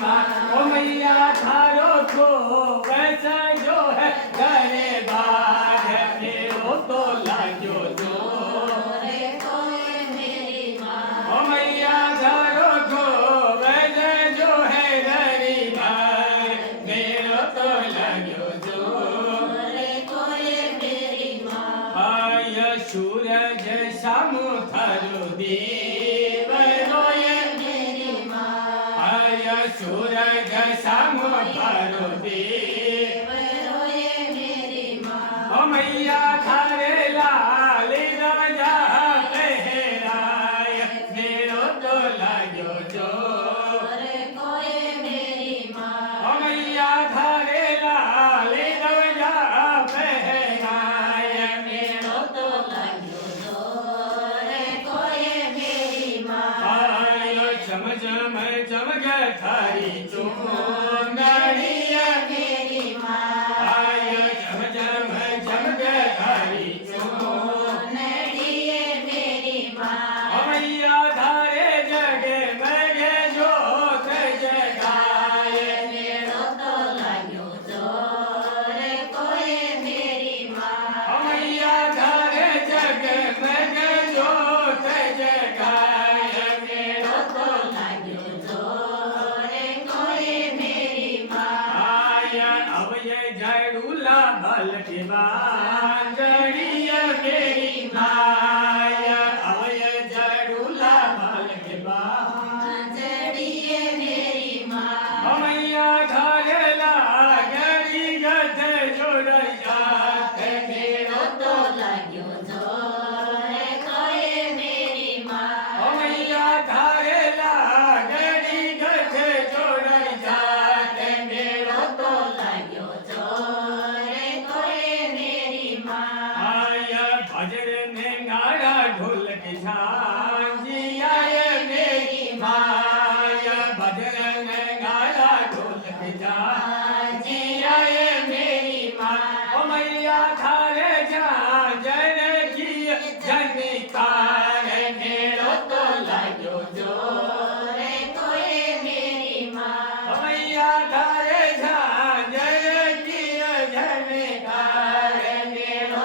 माँ ओ मैया थारो को वैसा जो है करे बार मेरो तो लाग्यो जो ओ मैया थारो को वैसा जो है करे बार मेरो तो लाग्यो जो आय सूरज सामु थारो देव रोए आय सूरज सामु थारो देव ओ मैया थारे लाल राजा पहराय मेरो तो लाग्यो जो ओ मैया थारे लाल राजा पहराय मेरो तो आयो चम चम चमक थारी चुंदड़िया आयो चम चम चमक थारी ओ मैया थारे जग मग जोत जगाए ओ मैया थारे जग मग जोत जगाए मेरो तो आया अवय जड़ूला बल के बांगड़िया मेरी माया अवय जड़ूला बल के ओ मैया घरे लागरी गध जोड़ जात मेरो तो ओ मैया घरे लागरी गध जोड़ जात मेरो तो आया भजन में गाड़ा ढोलक झांझी आय मेरी माया भजन में गाड़ा ढोलक झांझी आय मेरी माँ ओ मैया थारे झांझर की झनकार मेरो तो लाग्यो जो ओ मैया थारे झांझर की झनकार मेरो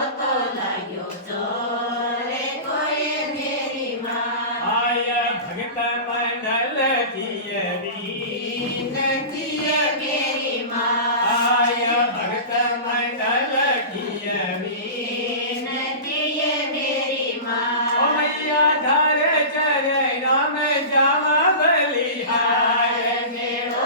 आय भगत मंडल किय वीन किय आय भगत मंडल किय वीन ओ मैया धारे चरण में जावा बलिहार मेरो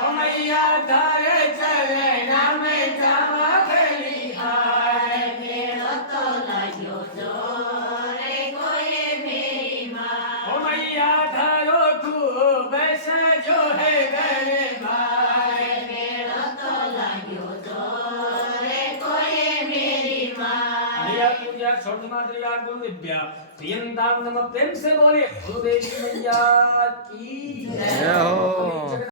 ओ मैया धारे चरण में जावा बलिहार ओ मैया धारो तू बस जो है दरबार लिया पूजा शब्द मात्रिया गुरु विद्या प्रियंताम नमः प्रेम से बोले गुरुदेव मैया की जय हो।